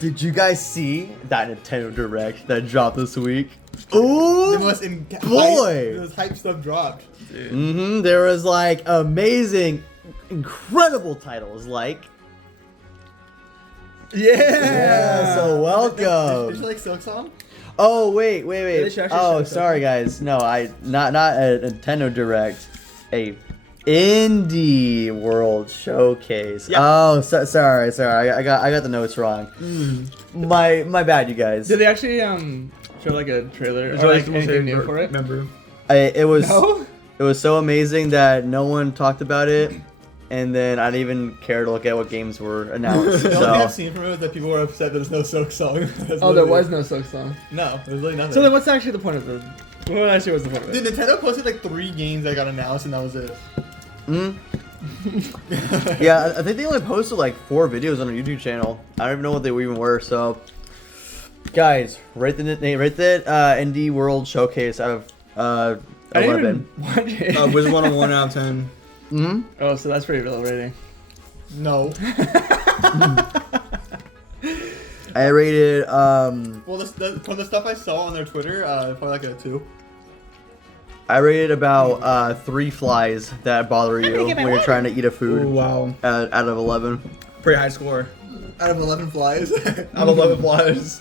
Did you guys see that Nintendo Direct that dropped this week? Ooh, The boy! most hype stuff dropped. Mm-hmm. There was like amazing, incredible titles like. Yeah. So Did welcome. you like Silk Song? Oh wait. they should actually Oh, show sorry guys. No, not a Nintendo Direct, a Indie World Showcase. Yeah. Oh, sorry. I got the notes wrong. My bad, you guys. Did they actually show like a trailer or like anything new for it? Remember? It was No. it was so amazing that no one talked about it, and then I didn't even care to look at what games were announced. The only thing I've So seen from it was that people were upset there's no Silk Song. That's Oh, there literally- was no Silk Song. No, there's really nothing. So then, what's actually the point of the? What actually was the point of Dude, it? Nintendo posted like 3 games that got announced and that was it. yeah, I think they only posted like 4 videos on their YouTube channel. I don't even know what they even were. So, guys, rate the Indie World Showcase out of I didn't 11. even watch it. Wizard 101 out of 10. Mm-hmm. Oh, so that's pretty low rating. No. I rated Well, from the stuff I saw on their Twitter, probably like a 2. about 3 flies that bother you when you're trying to eat a food. Ooh, wow. Out of 11. Pretty high score. Out of 11 flies. Out of 11 flies.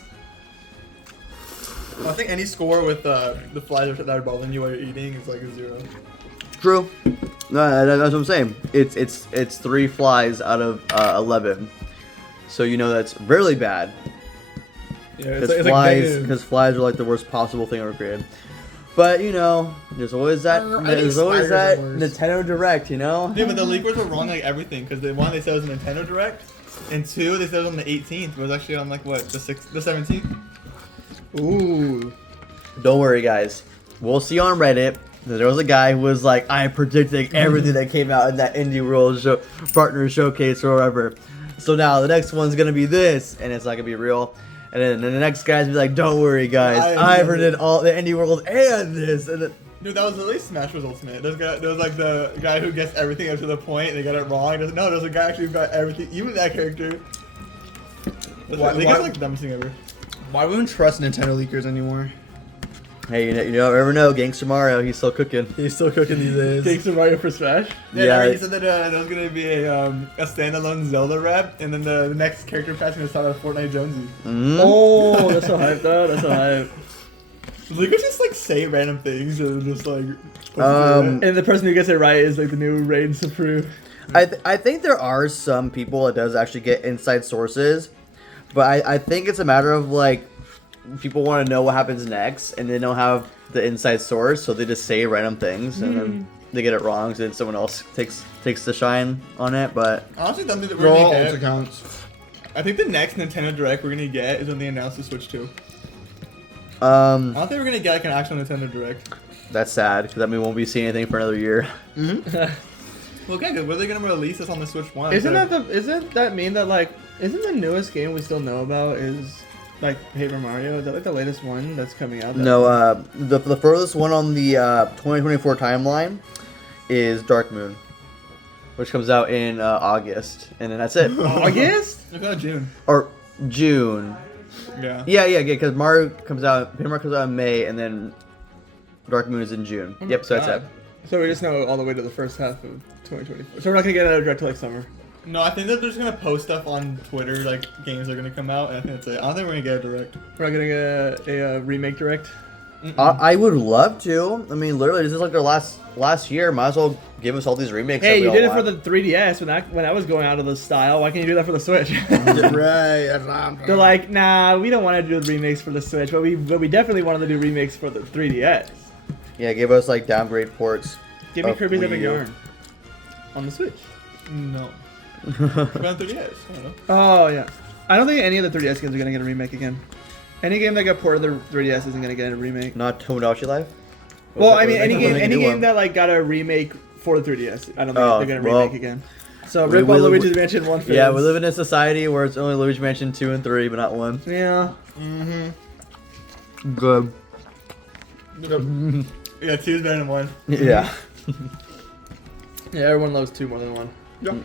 I think any score with the flies that are bothering you while you're eating is like a 0. True. No, that's what I'm saying. It's 3 flies out of 11. So you know that's really bad. Yeah, Because flies are like the worst possible thing ever created. But you know, there's always that. I think There's always spiders that are worse. Nintendo Direct, you know. Dude, but the leakers were wrong like everything because one they said it was a Nintendo Direct, and 2 they said it was on the 18th. It was actually on like what the 17th. Ooh. Don't worry, guys. We'll see on Reddit. There was a guy who was like, "I'm predicting everything that came out in that Indie World Partner Showcase or whatever." So now the next one's gonna be this, and it's not gonna be real. And then the next guy's be like, "Don't worry, guys. I predicted all the Indie World and this." And then, Dude, that was literally Smash Bros. Ultimate. There was like the guy who guessed everything up to the point and they got it wrong. No, there's a guy actually who got everything, even that character. They got like the dumbest thing ever. Why wouldn't trust Nintendo leakers anymore? hey, you never know. Gangster Mario, he's still cooking. He's still cooking these days. Takes a Mario for Smash. Yeah, he said that there was gonna be a standalone Zelda rap, and then the next character pass gonna start with Fortnite Jonesy. Mm. Oh, that's so hype though. That's so hype. Like, just like say random things and just like. Um, And the person who gets it right is like the new Raiden Supreme. I think there are some people that does actually get inside sources, but I think it's a matter of like people want to know what happens next and they don't have the inside source, so they just say random things and then they get it wrong, so then someone else takes the shine on it. But I honestly don't think that For we're all gonna alt get. accounts. I think the next Nintendo Direct we're gonna get is when they announce the Switch 2. I don't think we're gonna get like an actual Nintendo Direct. that's sad because that means we won't be seeing anything for another year. Well, okay, good. When are they gonna release this on the Switch 1? Isn't that mean that like isn't the newest game we still know about is like Paper Mario? Is that like the latest one that's coming out? No, the furthest one on the 2024 timeline is Dark Moon, which comes out in August, and then that's it. August? It's not June. Or June. Yeah. Yeah, because Mario comes out, Paper Mario comes out in May, and then Dark Moon is in June. Yep, so that's it. So we just know all the way to the first half of 2024. So we're not gonna get another direct till like summer. No, I think that they're just gonna post stuff on Twitter, like games are gonna come out, and I think that's it. I don't think we're gonna get a Direct. We're not gonna get a remake direct. I would love to. I mean, literally, this is like their last year. Might as well give us all these remakes. Hey, that we you all did it for want. the 3DS when I was going out of the style. Why can't you do that for the Switch? Right. They're like, nah, we don't want to do the remakes for the Switch, but we definitely wanted to do remakes for the 3DS. Yeah, give us like downgrade ports. Give me of Kirby's Wii Epic U. Yarn on the Switch. No. We're on 3DS. I don't know. Oh yeah, I don't think any of the 3DS games are gonna get a remake again. Any game that got ported to the 3DS isn't gonna get a remake. Not Tomodachi Life. Well, I mean, They any can make a game new one. that like got a remake for the 3DS, I don't think Oh, they're gonna well, remake again. So we- rip we on live- Luigi's Mansion 1 fans. Yeah, we live in a society where it's only Luigi Mansion 2 and 3, but not 1. Yeah. Good. Yeah, 2 is better than 1. Yeah. Yeah, everyone loves 2 more than 1. Yep.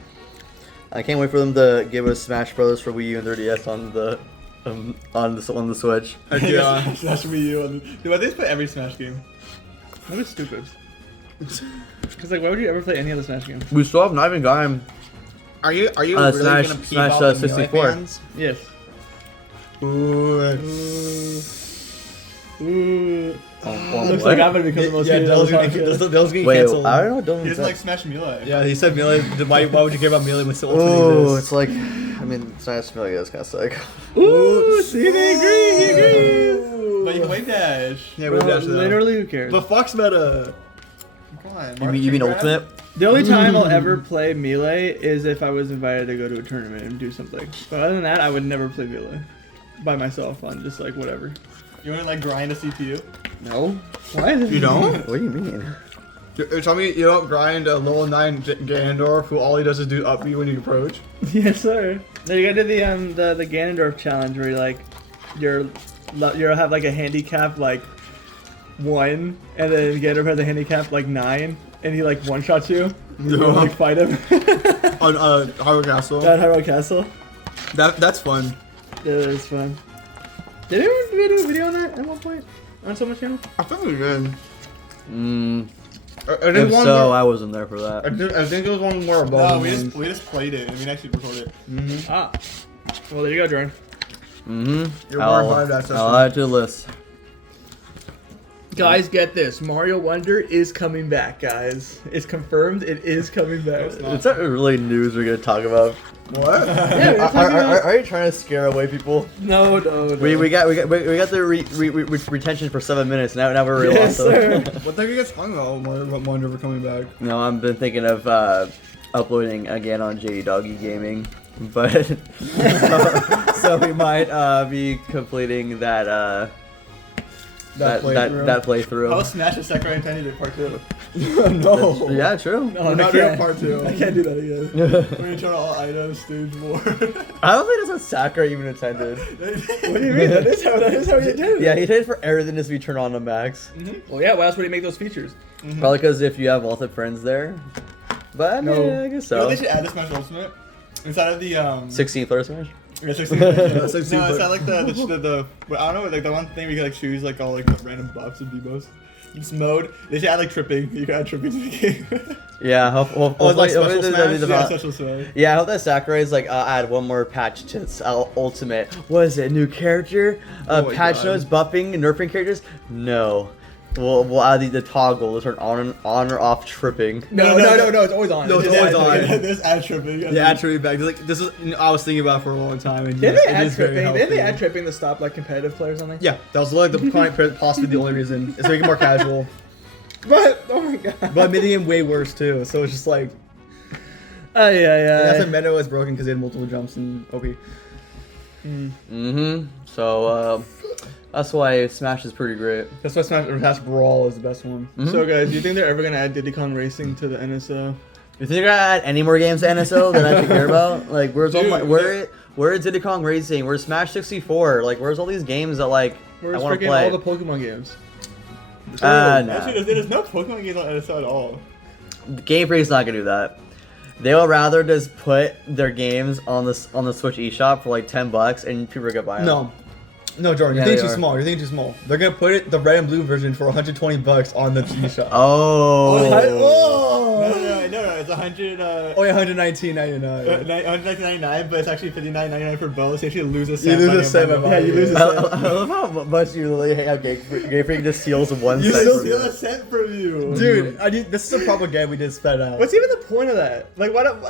I can't wait for them to give us Smash Bros. For Wii U and 3DS on the on the Switch. Yeah. Smash Wii U. Dude, why they just play every Smash game? That was stupid. Because like, why would you ever play any of the Smash games? We still have not even gotten. Are you really Smash- gonna peep Smash, out the Melee 64. fans? Yes. Ooh. Ooh. Oh, Looks what? like I'm gonna become the most hated on Dylan's the gonna, podcast. Dylan's getting Wait, canceled. I don't know. Don't He doesn't like Smash Melee. Yeah, he said Melee. Why would you care about Melee when still Ultimate Oh, exists? it's like. I mean, Smash Melee is kind of sick. Ooh, see, they agree. He agrees. But you can wave dash. Yeah, we Well, dash that. literally, who cares? But Fox meta. Come on. You mean Mark, Ultimate? The only time I'll ever play Melee is if I was invited to go to a tournament and do something. But other than that, I would never play Melee by myself on just like whatever. You want to like grind a CPU? No. Why? You don't? What do you mean? You're telling me you don't grind a level 9 Ganondorf who all he does is do up B when you approach? Yes, sir. No, you gotta do the Ganondorf challenge where you have like a handicap like 1, and then Ganondorf has a handicap like 9, and he like one shots you. And you Yeah. like fight him On Hyrule Castle. at Hyrule Castle. That's fun. Yeah, it was fun. Did anyone do a video on that at one point on someone's channel? I think we did. Mm, I think if one so, more, I wasn't there for that. I think there was one more above. No, we just played it. I mean, actually recorded it. Ah. Well, there you go, Jordan. Mm-hmm. You're more invited to that session. I'll add to the list. Guys, get this. Mario Wonder is coming back, guys. It's confirmed. It is coming back. it's not. Is that really news we're gonna talk about? What? Yeah, we're Are, talking are, about- are you trying to scare away people? No, no, no. We got the retention for 7 minutes. Now we're real Yes, sir. What the heck are you guys talking about? Wonder for coming back. No, I've been thinking of uploading again on J Doggy Gaming, but so we might be completing that playthrough. that playthrough. How Smash is Sakurai intended part 2? No. Yeah, true. No, We're I not doing can't. part 2. I can't do that again. We're gonna turn all items, stage 4. I don't think that's what Sakurai even intended. What do you mean? That is how he did it. Yeah, he intended for everything to be turned on to max. Well, yeah. Why else would he make those features? Probably because if you have multiple friends there. But I mean, No. I guess You know so. they should add to Smash Ultimate? Inside of the 16th floor smash. Yeah, 16. Yeah, No, 16, it's but- not like the but I don't know, like the one thing we can like choose like all like the random buffs and debuffs. This mode, they should add like tripping. You can add tripping to the game. Yeah, like special Smash? Yeah, special Smash. Yeah, I hope that Sakurai's like add one more patch to its Ultimate. What is it? New character? Oh my Patch God. notes, buffing, nerfing characters? No. We'll add the toggle to turn on or off tripping. No, it's always on. No, it's Just always add on. tripping. There's add tripping. Yeah, attribute back. Like this is, I was thinking about it for a long time. And Didn't yes, they it add is very tripping? Didn't they healthy. add tripping to stop like competitive players on there? Yeah, that was like possibly the only reason. It's making it more casual, But oh my god. but making him way worse too. So it's just like Oh yeah, that's yeah. a meta was broken because they had multiple jumps and OP. Mm-hmm. So that's why Smash is pretty great. That's why Smash Brawl is the best one. Mhm. So guys, do you think they're ever gonna add Diddy Kong Racing to the NSO? You think they're gonna add any more games to NSO that I should care about? Like, where's all Dude, my where's Diddy Kong Racing? Where's Smash 64? Like, where's all these games that like Where's I want to freaking play? all the Pokemon games? No. Actually, there's no Pokemon games on NSO at all. Game Freak's not gonna do that. They will rather just put their games on the Switch eShop for like $10 and people are gonna buy them. No, Jordan, Yeah, you're thinking they too are. small. You're thinking too small. They're gonna put it the red and blue version for $120 on the eShop. Oh. No, it's 100. Oh yeah, $119.99. 199, but it's actually $59.99 for both. So you actually lose a You cent. lose by a cent getting by bundle. buying you lose it. a cent. I love how much you literally have Game Freak just steals one You cent Still from steal you. a cent from you. Dude, this is a propaganda we just fed out. What's even the point of that? Like what?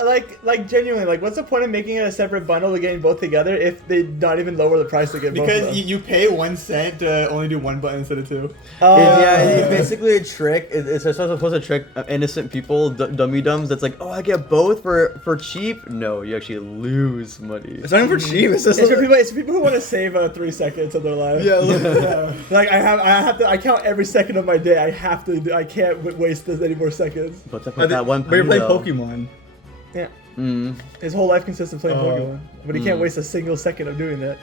Like genuinely, like what's the point of making it a separate bundle to getting both together if they not even lower the price to get both? of Because them? you pay 1 cent to only do one button instead of two. Yeah, it's basically a trick. It's supposed to trick innocent people, dummy dumbs. That's like, oh, I get both for cheap. No, you actually lose money. It's not even for cheap. It's just It's for people. It's for people who want to save 3 seconds of their life. Yeah, look. Like I count every second of my day. I have to. I can't waste this any more seconds. But that one But you're penny, playing though. Pokemon. Yeah. Mm. His whole life consists of playing Oh. Pokemon, but he can't Mm. waste a single second of doing that.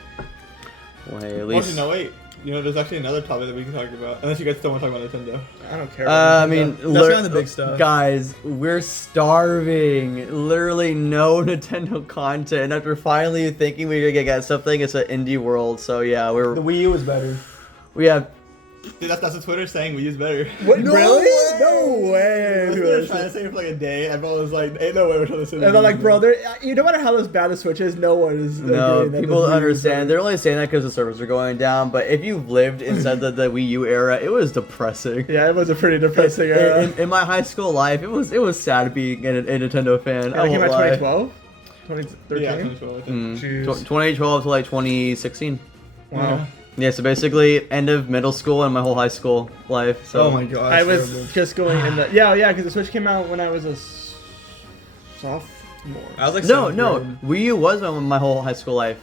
Wait, at Actually, least. no, wait. You know, there's actually another topic that we can talk about. Unless you guys still want to talk about Nintendo. I don't care. I about mean, Nintendo. That's kind of the big stuff. Guys, we're starving. Literally no Nintendo content. After finally thinking we were gonna get something, it's an indie world. So yeah, The Wii U was better. we have. Dude, that's what Twitter saying. We use better. What, No really? way! No way. I was trying to say it for like a day, and everyone was like, "Ain't no way we're trying to say." And they're like, bro, no matter how bad the Switch is, no one is. No, agreeing that people the Wii U is understand. better. They're only saying that because the servers are going down. But if you've lived inside the Wii U era, it was depressing. Yeah, it was a pretty depressing era. In my high school life, it was sad being a Nintendo fan. Yeah, it came won't out lie. 2012, 2013. Yeah, 2012, I think. Jeez. 2012 to like 2016. Wow. Yeah, so basically end of middle school and my whole high school life. So Oh my god. I that's was terrible. just going in the yeah, because the Switch came out when I was a sophomore. I was like no, 7th no, grade. Wii U was my whole high school life.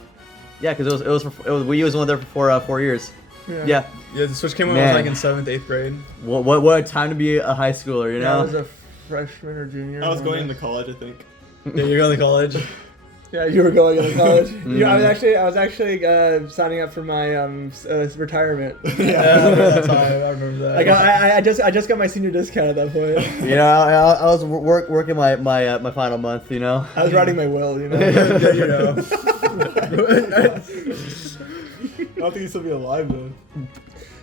Yeah, because it was Wii U was only there for 4 years. Yeah. Yeah, the Switch came out when I was Man. like in 7th, 8th grade. What a time to be a high schooler, you Yeah, I know? was a freshman or junior. I was when going that- into college, I think. Yeah, you're going to college. Yeah, you were going into college. Mm. I was actually signing up for my retirement. Yeah, I remember that time. I remember that. I just got my senior discount at that point. You know, I was working my final month. You know. I was writing my will, you know. Yeah, you know. I don't think he'd still be alive though.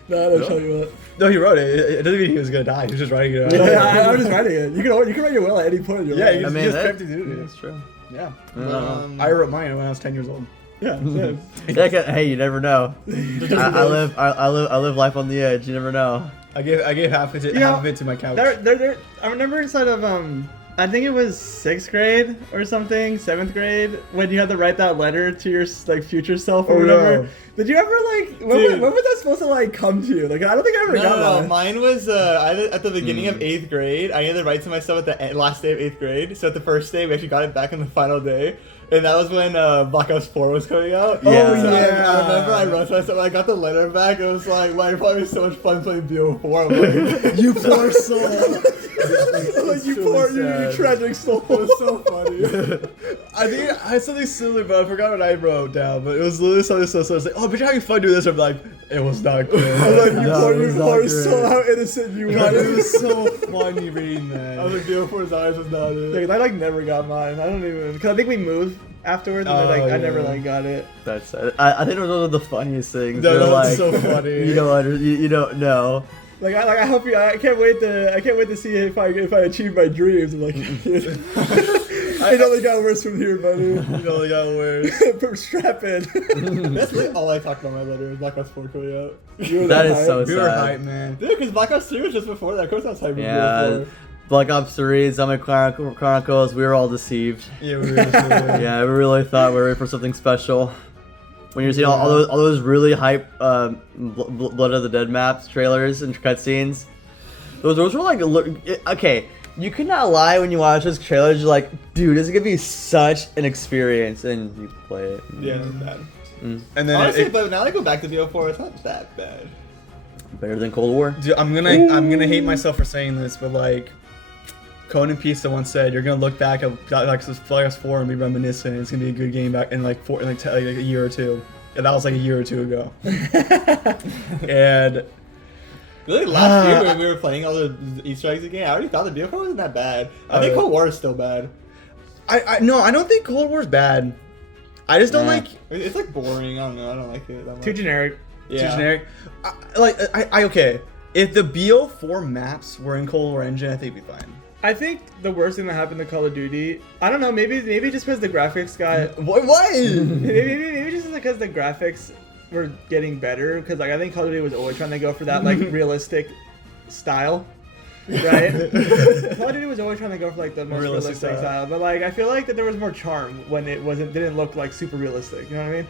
No, I don't tell you what. No, he wrote it. It doesn't mean he was gonna die. He was just writing it out. I was just writing it. You can write your will at any point in your Yeah, life. you I just, mean, just that- kept it to it. That's true. Yeah. Um, I wrote mine when I was 10 years old. Yeah, same. Hey, you never know. I live life on the edge. You never know. I gave half of it, You know, half of it to my couch. I remember inside of I think it was 6th grade or something, 7th grade, when you had to write that letter to your like future self or Oh, whatever. no. Did you ever like when was that supposed to like come to you? Like I don't think I ever got no, one. mine was either at the beginning of 8th grade. I had to write to myself at the last day of 8th grade. So at the first day, we actually got it back on the final day. And that was when Black Ops 4 was coming out. Yeah. So yeah. I remember I wrote to myself, I got the letter back, and it was like, wow, you're probably so much fun playing BO4. I'm like, You poor soul. Like you really poor you sad. tragic soul. it was so funny. I think I had something similar, but I forgot what I wrote down. But it was literally something so. I was like, "Oh, but you're having fun doing this." I'm like, "It was not good." I'm like, you No, poor, it was you not poor great. soul, how innocent you God, were. it was so funny reading I was that. like, BO4's eyes was not it. Like, I like never got mine. I don't even because I think we moved afterwards, and Oh, like I yeah. never like got it. That's. I think it was one of the funniest things. No, They're that's like, so funny. you don't know. Like I hope you. I can't wait to see if I achieve my dreams. I'm like, it only got worse from here, buddy. It only got worse. Strap in. That's really all I talked about in my letter was Black Ops 4 coming out. You were That that is so hype. We were sad. hype, man. Dude, because Black Ops 3 was just before that. Of course I was hyped for Yeah. BO4. Black Ops 3, Zombie Chronicles, we were all deceived. Yeah, we were. Just really, Yeah, we really thought we were in for something special. When you're seeing all those really hype Blood of the Dead maps, trailers, and cutscenes, those were like, okay, you could not lie when you watch those trailers, you're like, dude, this is gonna be such an experience, and you play it. Yeah, it was bad. And then Honestly, but now that I go back to BO4, it's not that bad. Better than Cold War. dude, I'm gonna hate myself for saying this, but like, Conan Pizza once said, you're gonna look back at like this Black Ops 4 and be reminiscent. It's gonna be a good game back in like a year or two. And that was like a year or two ago. And Really, last year when we were playing all the Easter eggs again, I already thought the BO4 wasn't that bad. I think Cold War is still bad. no, I don't think Cold War's bad. I just don't Nah. like It's like boring. I don't know. I don't like it that much. Too generic. Yeah. too generic. I okay. If the BO4 maps were in Cold War Engine, I think it'd be fine. I think the worst thing that happened to Call of Duty, I don't know, maybe just because the graphics got, What? maybe just because the graphics were getting better, because like I think Call of Duty was always trying to go for that like realistic style, right? Call of Duty was always trying to go for like the most Realistic realistic style. style, but like I feel like that there was more charm when it didn't look like super realistic. You know what I mean?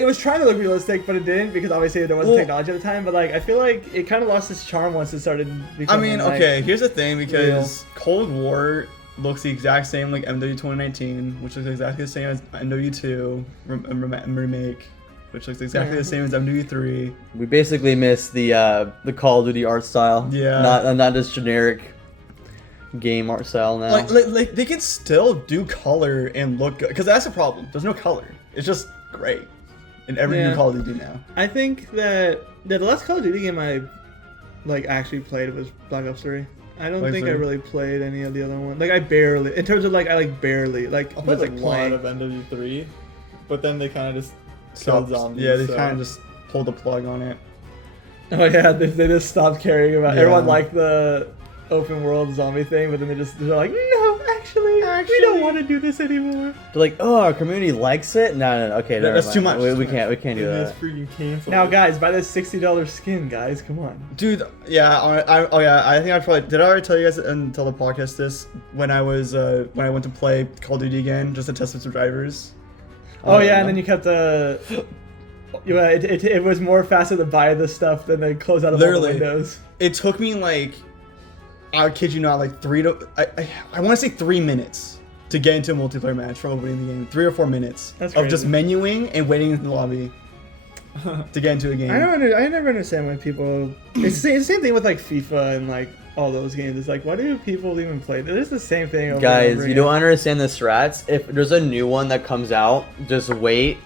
It was trying to look realistic, but it didn't because obviously there wasn't Well- technology at the time. But like I feel like it kind of lost its charm once it started I becoming. mean, like, okay. Here's the thing, because Cold War looks the exact same like MW 2019, which looks exactly the same as MW2 remake, which looks exactly the same as MW3. We basically missed the Call of Duty art style. Yeah. Not just generic game art style now. Like they can still do color and look good, because that's the problem. There's no color. It's just gray. in every Yeah. new Call of Duty now. I think that the last Call of Duty game I like actually played was Black Ops 3. I don't Black think Ops I 3? really played any of the other ones. Like I barely, in terms of like I like barely like I was played like a lot playing. of NW3, but then they kind of just So killed zombies. yeah, they so. kind of just pulled the plug on it. Oh yeah, they just stopped caring about. Yeah. Everyone liked the open world zombie thing, but then they're like, no, actually, we don't want to do this anymore. They're like, oh, our community likes it. No. Okay, never That's mind. too much, We too can't. We much. can't do They that. just freaking canceled. Now, it. guys, buy this $60 skin, guys. Come on. Dude, yeah, oh yeah, I think I probably did. I already tell you guys until the podcast this when I was when I went to play Call of Duty again just to test with some drivers. Oh yeah, and then you kept the. Yeah, it was more faster to buy the stuff than they close out of all the Literally. windows. It took me like, I kid you not, like I want to say 3 minutes to get into a multiplayer match from opening the game. 3 or 4 minutes That's of just crazy. menuing and waiting in the lobby to get into a game. I never understand when people. It's the same thing with like FIFA and like all those games. It's like, why do people even play? It is the same thing. Over and Guys, over you again. don't understand the strats. If there's a new one that comes out, just wait,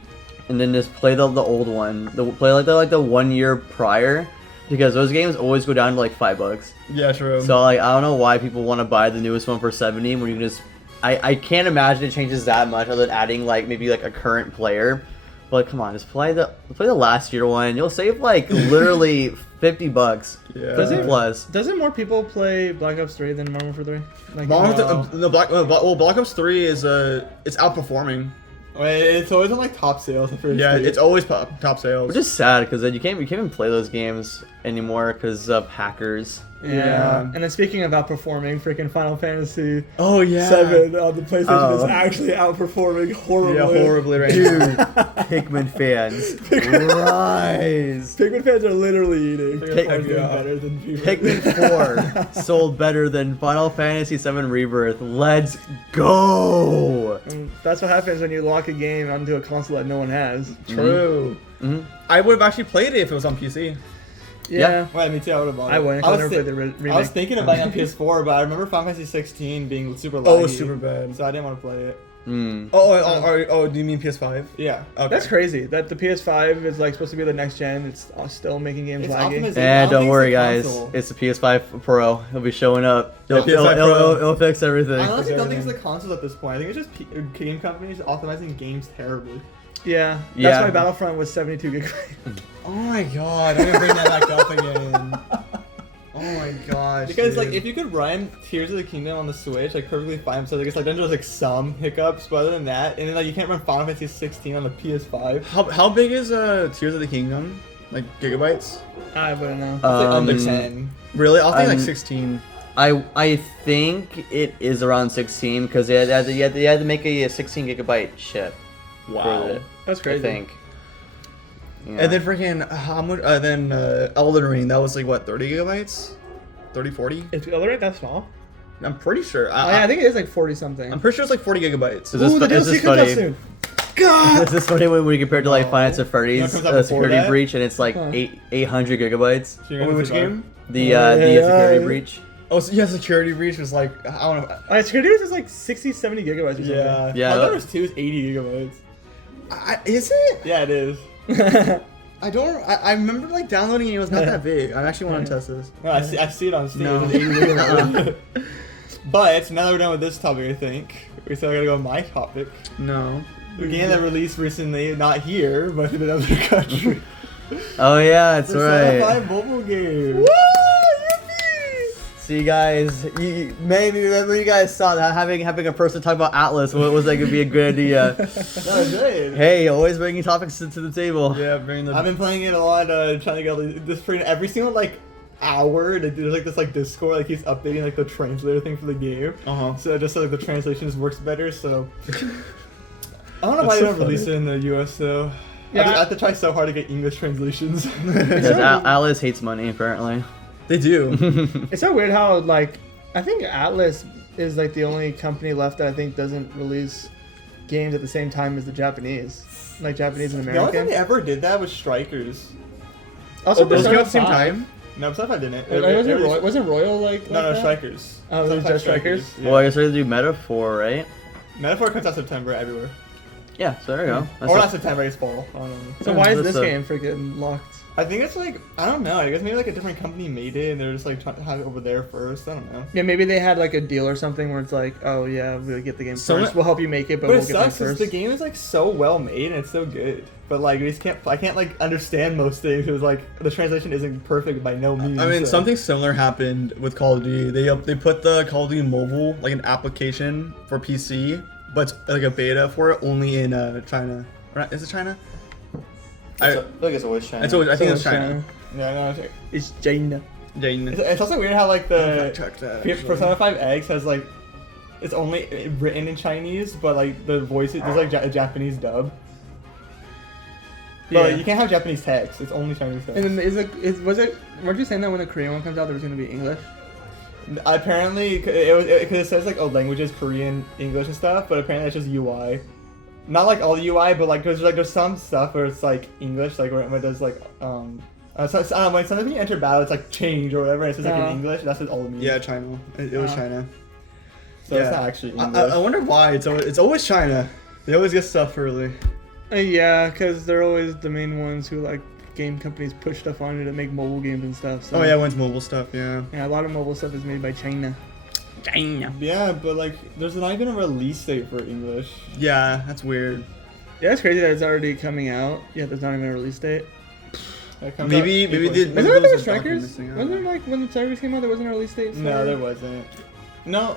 and then just play the old one. Play like the 1 year prior, because those games always go down to like $5. Yeah, true. So like I don't know why people want to buy the newest one for 70 when you can just. I can't imagine it changes that much other than adding like maybe like a current player. But like, come on, just play the last year one. You'll save like literally $50. Yeah. Does it- plus. Doesn't more people play Black Ops 3 than Modern Warfare 3? Like, Black Ops 3 is it's outperforming. Wait, it's always on like top sales. The first Yeah, day. it's always top sales. Which is sad because then you can't even play those games anymore because of hackers. Yeah. And then speaking of outperforming, freaking Final Fantasy oh yeah, 7 on the PlayStation Oh. is actually outperforming horribly. yeah, horribly right Dude, now. Pikmin fans, rise! Pikmin fans are literally eating. Pick- Pikmin yeah. better than FIFA. Pikmin 4 sold better than Final Fantasy 7 Rebirth. Let's go! And that's what happens when you lock a game onto a console that no one has. True. Mhm. I would have actually played it if it was on PC. Yeah. Wait, me too. I would have bought it. I wouldn't. I never played the remake. I was thinking of buying on PS4, but I remember Final Fantasy 16 being super laggy. Oh, it was super bad. So I didn't want to play it. Mm. Oh, do you mean PS5? Yeah. Okay. That's crazy. That the PS5 is like supposed to be the next gen. It's still making games It's laggy. optimized. I Eh, don't don't think worry, it's a guys. console. It's the PS5 Pro. It'll be showing up. Yeah, It'll, PS5 Pro. it'll fix everything. I honestly don't think it's everything. the consoles at this point. I think it's just game companies optimizing games terribly. Yeah. That's Yeah. why Battlefront was 72 gigabytes. Oh my god, I'm gonna bring that back up again. Oh my gosh. Because like dude. if you could run Tears of the Kingdom on the Switch like perfectly fine, so I guess like then there's like some hiccups, but other than that, and then like you can't run Final Fantasy 16 on the PS5. How big is Tears of the Kingdom? Like gigabytes? I wouldn't know. It's like under Um, 10. Really? I'll think like Um, 16. I think it is around 16 because they had to make a 16 gigabyte chip. For it, That's I crazy. think. Yeah. And then freaking how much? Then Elden Ring, that was like what, 30 gigabytes? 30, 40? Is the other rate that small? I'm pretty sure. Oh, yeah, I think it is like 40 something. I'm pretty sure it's like 40 gigabytes. Is this, Ooh, the is DLC this comes out funny? soon. Is this funny when we compare it to like No. Finance of You know Freddy's what comes out before Security that? Breach and it's like Huh. 800 gigabytes? So you're Oh, gonna which survive. game? The Yeah, Security yeah. Breach. Oh, so, yeah, Security Breach was like, I don't know. Security is like 60, 70 gigabytes or something. Yeah. Yeah. I thought it was 2 is 80 gigabytes. Is it? Yeah, it is. I don't. I remember like downloading it. It was not that big. I actually want to test this. No, I see it on Steam. No. It's 80 gigabytes. But now that we're done with this topic, I think we still gotta go on my topic. No. The game that released recently, not here, but in another country. Oh yeah, that's Persona right. 5 mobile game. Woo! Yippee! See, guys, maybe when you guys saw that having a person talk about Atlas, was that gonna be a good idea? That was good. Hey, always bringing topics to the table. Yeah, bring the. I've been playing it a lot, trying to get this pretty every single like hour. There's like this like Discord like keeps updating like the translator thing for the game. Uh-huh. So just so like the translations works better. So I don't know That's why they so don't release it in the US though. Yeah. I have to try so hard to get English translations. Because Atlas hates money, apparently. They do. It's so weird how, like, I think Atlas is, like, the only company left that I think doesn't release games at the same time as the Japanese. Like, Japanese and The only thing American. they ever did that was Strikers. Also, Those came Persona out at the same 5. time. No, Persona 5 didn't. Wasn't Royal, like No, that? Strikers. Oh, it was Persona 5 just Strikers? Yeah. Well, I guess we're gonna do Metaphor, right? Metaphor comes out September everywhere. Yeah, so there you go. That's Or a- not September, it's fall. I don't know. So Yeah, why is that's this a- game freaking locked? I think it's like, I don't know. I guess maybe like a different company made it and they're just like trying to have it over there first. I don't know. Yeah, maybe they had like a deal or something where it's like, oh yeah, we'll get the game So first. We'll help you make it, but But we'll it get them sucks because first. the game is like so well made and it's so good. But like we just can't, I can't like understand most things because like the translation isn't perfect by no means. I mean, so. something similar happened with Call of Duty. They put the Call of Duty Mobile, like an application for PC, but it's like a beta for it only in China. Or not- Is it China? I feel like it's always China. It's always, I think it's So China. Yeah, no, It's China. it's also weird how like the Check that, Persona 5 X has like it's only written in Chinese, but like the voices there's like a Japanese dub. But like, you can't have Japanese text. It's only Chinese text. And then weren't you saying that when the Korean one comes out, there's gonna be English? Apparently, because it says like languages, Korean, English, and stuff. But apparently, it's just UI. Not like all the UI, but like there's some stuff where it's like English, like when it does like I don't know, like sometimes when you enter battle, it's like change or whatever, and it's just like in English. That's what all it means. Yeah, China. It was China. So it's not actually English. I wonder why. It's always China. They always get stuff early. Yeah, because they're always the main ones who like game companies push stuff on you to make mobile games and stuff. So. Oh yeah, when's mobile stuff? Yeah. Yeah, a lot of mobile stuff is made by China. China. Yeah, but like there's not even a release date for English. Yeah, that's weird. Yeah, it's crazy that it's already coming out. Yeah, there's not even a release date. It comes Maybe out they April did- 6th. Was Maybe there like those a are Strikers? documents thing, I Wasn't don't there like when the Strikers came out, there wasn't a release date? For... No, there wasn't. No.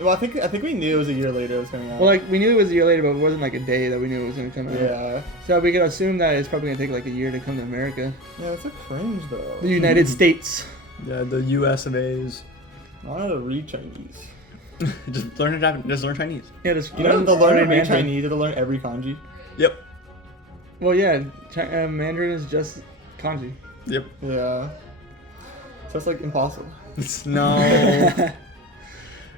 Well, I think we knew it was a year later it was coming out. Well, like we knew it was a year later, but it wasn't like a day that we knew it was gonna come out. yeah. So we could assume that it's probably gonna take like a year to come to America, Yeah, it's a cringe though. the United States. Yeah, the U.S. of A's. I wanted to read Chinese. Just learn Japanese. Just learn Chinese. Yeah, just You know, to learn to read Mandarin. Chinese, you have to learn every kanji. Yep. Well, yeah, Mandarin is just kanji. Yep. Yeah. So it's like impossible. No.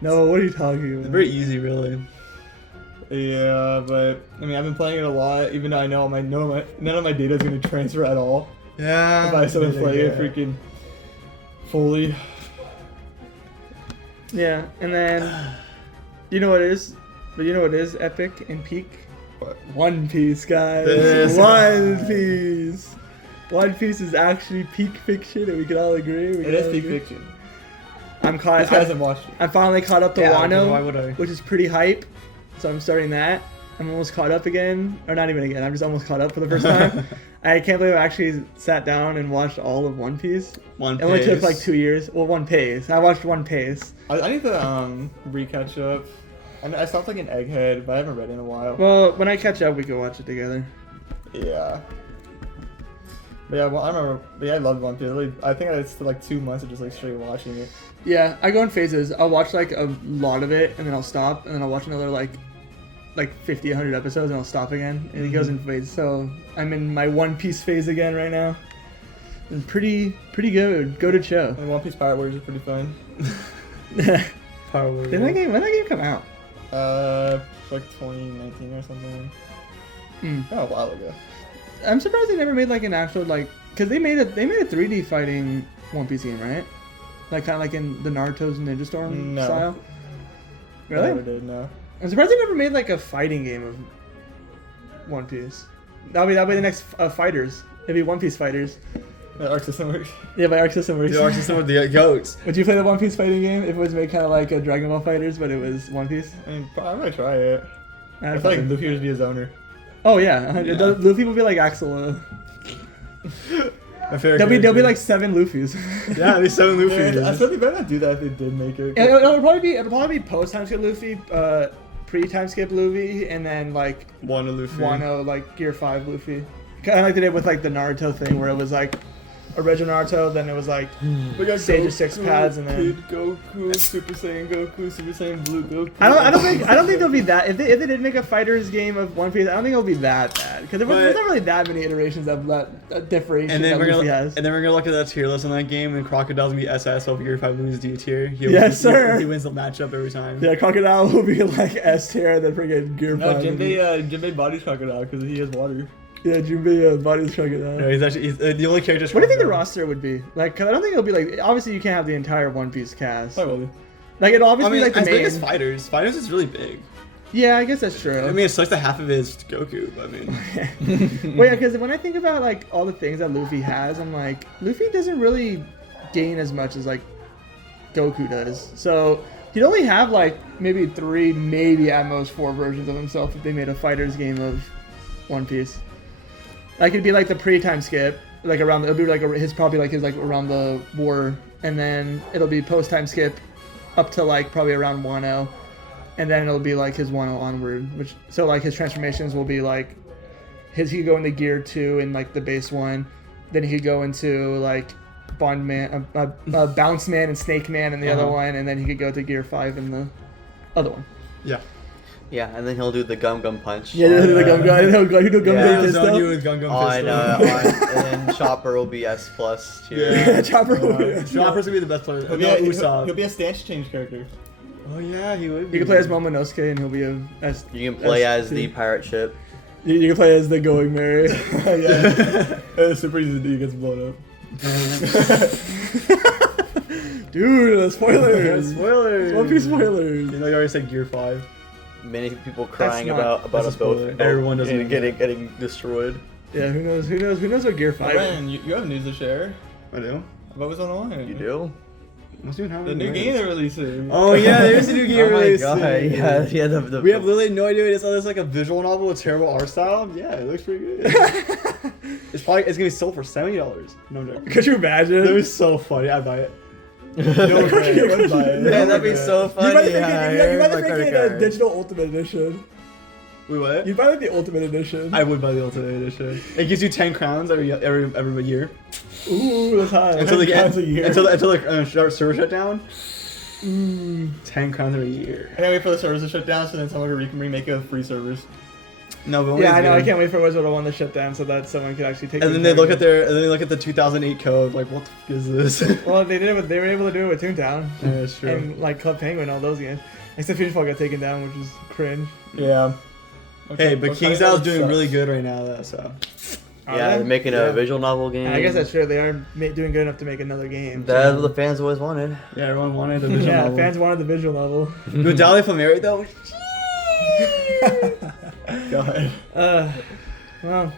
No, what are you talking about? It's very easy, really. Yeah, but I mean, I've been playing it a lot, even though I know none of my data is going to transfer at all. Yeah. If I still play it freaking fully. Yeah, and then you know what it is? But you know what is epic and peak? What? One Piece, guys. This- One Piece. One Piece is actually peak fiction, and we can all agree. It is peak fiction. I'm This caught. guy hasn't watched it. I'm finally caught up to Yeah, Wano, why would I? which is pretty hype. So I'm starting that. I'm almost caught up again, or not even again. I'm just almost caught up for the first time. I can't believe I actually sat down and watched all of One Piece. One It only took Piece. like 2 years. Well, One Piece. I watched One Piece. I need to re-catch up. I stopped like an Egghead, but I haven't read it in a while. Well, when I catch up, we can watch it together. Yeah. But yeah, well, I remember. But yeah, I loved One Piece. Really, I think I spent like 2 months of just like straight watching it. Yeah, I go in phases. I'll watch like a lot of it, and then I'll stop, and then I'll watch another like 50, 100 episodes, and I'll stop again. And it goes in phases. So I'm in my One Piece phase again right now. And pretty good. Go to show. And One Piece Pirate Warriors is pretty fun. Power Warrior. When that game come out? Like 2019 or something. Hmm. Oh, a while ago. I'm surprised they never made like an actual because they made a 3D fighting One Piece game, right? Like kind of like in the Naruto's Ninja Storm No. style. I never Really? did, no. I'm surprised they never made like a fighting game of One Piece. That'll be the next Fighters. It'd be One Piece Fighters. The Arc System works. Yeah, by Arc System Works. The Arc System with the goats. Would you play the One Piece fighting game if it was made kind of like a Dragon Ball Fighters, but it was One Piece? I mean, I'm gonna try it. I I'd feel like fucking- Luffy would be a zoner. Oh yeah, Yeah. Luffy would be like Axel. My favorite There'll be character. like 7 Luffys. Yeah, these 7 Man, Luffy. I feel they better not do that if they did make it. It'll probably be post time skip Luffy, pre time skip Luffy, and then like Wano Luffy. Wano like Gear 5 Luffy. Kind of like they did with like the Naruto thing, where it was like original Naruto, then it was like We got Stage of Goku, 6 pads, and then Kid Goku, Super Saiyan Goku, Super Saiyan Blue Goku. I don't think there'll be that if they did make a fighters game of One Piece, I don't think it'll be that bad because there's not really that many iterations of that differentiation And then that we're Luffy gonna has. look at that tier list in that game, and Crocodile's gonna be SS over Gear 5 Luffy's D tier. Yes, sir. He wins the matchup every time. Yeah, Crocodile will be like S tier, and then freaking Gear 5. No, will be- Jinbei bodies Crocodile because he has water. Yeah, Junpei body's Crocodile. No, he's the only character. What do you think the roster would be? Like, cause I don't think it'll be like. Obviously, you can't have the entire One Piece cast. Probably. Like, it'll obviously I mean, be like the as main. big as Fighters. Fighters is really big. Yeah, I guess that's true. I mean, it sucks that half of it is Goku, but I mean. Well, yeah, because when I think about like all the things that Luffy has, I'm like, Luffy doesn't really gain as much as like Goku does. So he'd only have like maybe 3, maybe at most 4 versions of himself if they made a fighter's game of One Piece. Like it'd be like the pre-time skip, like around. It'll be like his probably like his like around the war, and then it'll be post-time skip up to like probably around Wano. And then it'll be like his 1-0 onward, which so like his transformations will be like he could go into Gear 2 in like the base one, then he could go into like Bond Man, Bounce Man and Snake Man in the other one, and then he could go to Gear 5 in the other one. Yeah. Yeah, and then he'll do the Gum Gum Punch. Yeah, the Gum Gum, he'll do Gum Yeah. Gum He'll Pistol. zone you with Gun Gun On, Pistol. and then Chopper will be S+ tier. Yeah. Chopper. Chopper's gonna be the best player. He'll No, be, Usopp. he'll be a stance change character. Oh yeah, he would. You can play as Momonosuke and he'll be as You can play as the S2. pirate ship. You can play as the Going Merry. Yeah. It's super easy to do. He gets blown up. Dude, spoilers. Spoilers. One Piece spoilers. You know, you already said Gear 5. Many people crying not- about that's a a spoiler. boat. Everyone doesn't and know. getting destroyed. Yeah, who knows what Gear 5 Ryan, you have news to share. I do. What was going on? You do? What's doing how The many new minutes? game they're releasing. Oh yeah, there's a new game Oh my release. god! Yeah, yeah. The, We have literally no idea what it is. Oh, it's like a visual novel with terrible art style. Yeah, it looks pretty good. it's gonna be sold for $70. No joke. Could you imagine? That was so funny. I'd buy it. No way, I wouldn't buy it. Man, that'd be so You funny. might Yeah, make it a digital Ultimate Edition. Wait, what? You'd buy like the Ultimate Edition. I would buy the Ultimate Edition. It gives you 10 crowns every year Ooh, that's high. until the Crowns a year. until the server shut down. 10 crowns every year. I can't wait for the servers to shut down so then someone can remake it with free servers. No, but Yeah, I know. I can't wait for Wizard of One to shut down so that someone could actually take. And it then they back look again. at the 2008 code like, what the fuck is this? Well, they did it. They were able to do it with Toontown Yeah, that's true. and like Club Penguin, all those games. Except Fusion Fall got taken down, which is cringe. Yeah. Hey, but King's Isle is doing really good right now, though. So Yeah, they're making a visual novel game. I guess that's true. They are doing good enough to make another game. That's what the fans always wanted. yeah, everyone wanted a visual Yeah, novel. fans wanted the visual novel. With Dahlia Flamery though. God. Well,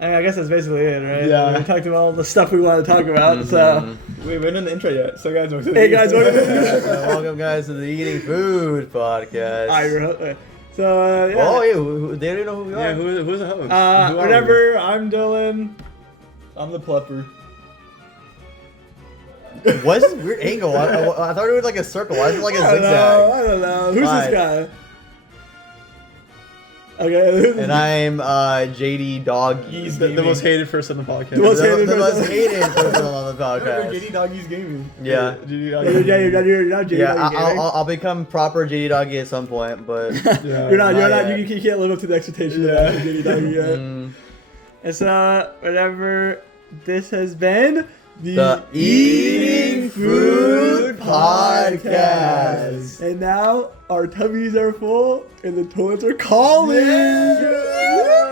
I mean, I guess that's basically it, right? Yeah. We talked about all the stuff we wanted to talk about. So, We haven't done the intro yet, so guys, hey guys, what Welcome, guys, to the Eating Food Podcast. So, yeah. Oh, yeah, they don't know who we are. Yeah, who's the host? Who are we? Whatever. I'm Dylan. I'm the plepper. What's this weird angle? I thought it was like a circle. Why is it like a I zigzag? don't know. Who's Hi. this guy? Okay. And I'm JD Dog. He's The most hated person on the podcast. The most hated the most person. hated person on the JD podcast. Doggy's gaming. Yeah. You're not JD. Yeah, Doggy Gaming. I'll become proper JD Doggy at some point, but Yeah. You're not. Not yet. You can't live up to the expectations Yeah. of JD Doggy yet. mm, And so, whatever. This has been the Eating Food Podcast. And now our tummies are full and the toilets are calling. Yeah.